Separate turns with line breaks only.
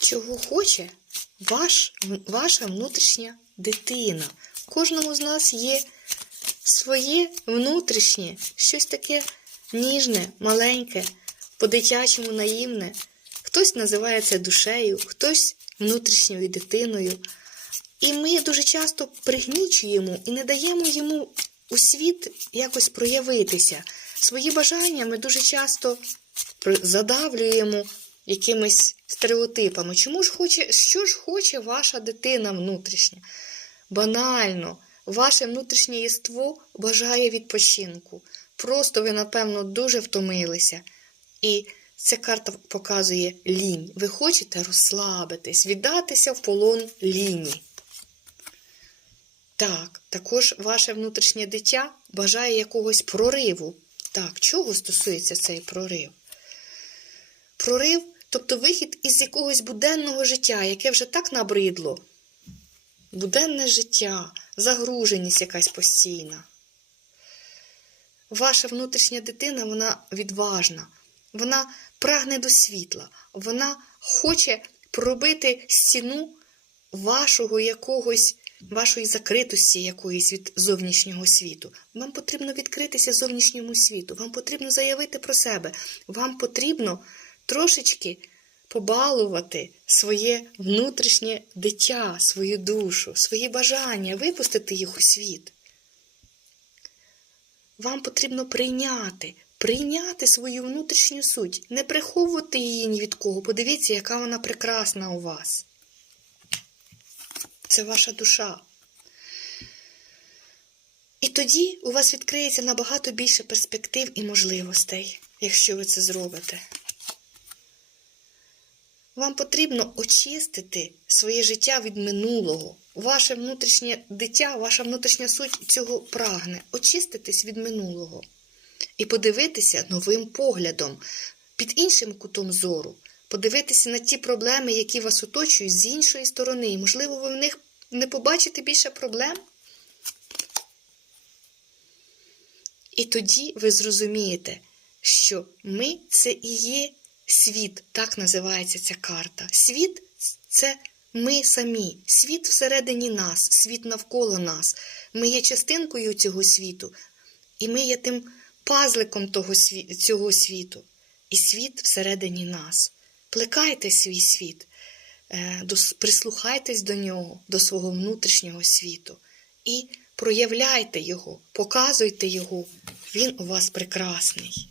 чого хоче ваш, ваша внутрішня дитина. Кожному з нас є своє внутрішнє, щось таке ніжне, маленьке, по-дитячому наївне. Хтось називає це душею, хтось внутрішньою дитиною. І ми дуже часто пригнічуємо і не даємо йому у світ якось проявитися. Свої бажання ми дуже часто задавлюємо якимись стереотипами. Чому ж хоче, що ж хоче ваша дитина внутрішня? Банально, ваше внутрішнє єство бажає відпочинку. Просто ви, напевно, дуже втомилися. І ця карта показує лінь. Ви хочете розслабитись, віддатися в полон ліні. Так, також ваше внутрішнє дитя бажає якогось прориву. Так, чого стосується цей прорив? Прорив, тобто вихід із якогось буденного життя, яке вже так набридло. Буденне життя, загруженість якась постійна. Ваша внутрішня дитина, вона відважна, вона прагне до світла, вона хоче пробити стіну вашого якогось, вашої закритості якоїсь від зовнішнього світу. Вам потрібно відкритися зовнішньому світу, вам потрібно заявити про себе, вам потрібно трошечки побалувати своє внутрішнє дитя, свою душу, свої бажання, випустити їх у світ. Вам потрібно прийняти, прийняти свою внутрішню суть, не приховувати її ні від кого. Подивіться, яка вона прекрасна у вас. Це ваша душа. І тоді у вас відкриється набагато більше перспектив і можливостей, якщо ви це зробите. Вам потрібно очистити своє життя від минулого. Ваше внутрішнє дитя, ваша внутрішня суть цього прагне очиститись від минулого і подивитися новим поглядом, під іншим кутом зору, подивитися на ті проблеми, які вас оточують з іншої сторони. І, можливо, ви в них не побачите більше проблем. І тоді ви зрозумієте, що ми це і є світ, так називається ця карта. Світ це ми самі, світ всередині нас, світ навколо нас. Ми є частинкою цього світу, і ми є тим пазликом того цього світу. І світ всередині нас. Плекайте свій світ, е, прислухайтесь до нього, до свого внутрішнього світу. І проявляйте його, показуйте його. Він у вас прекрасний.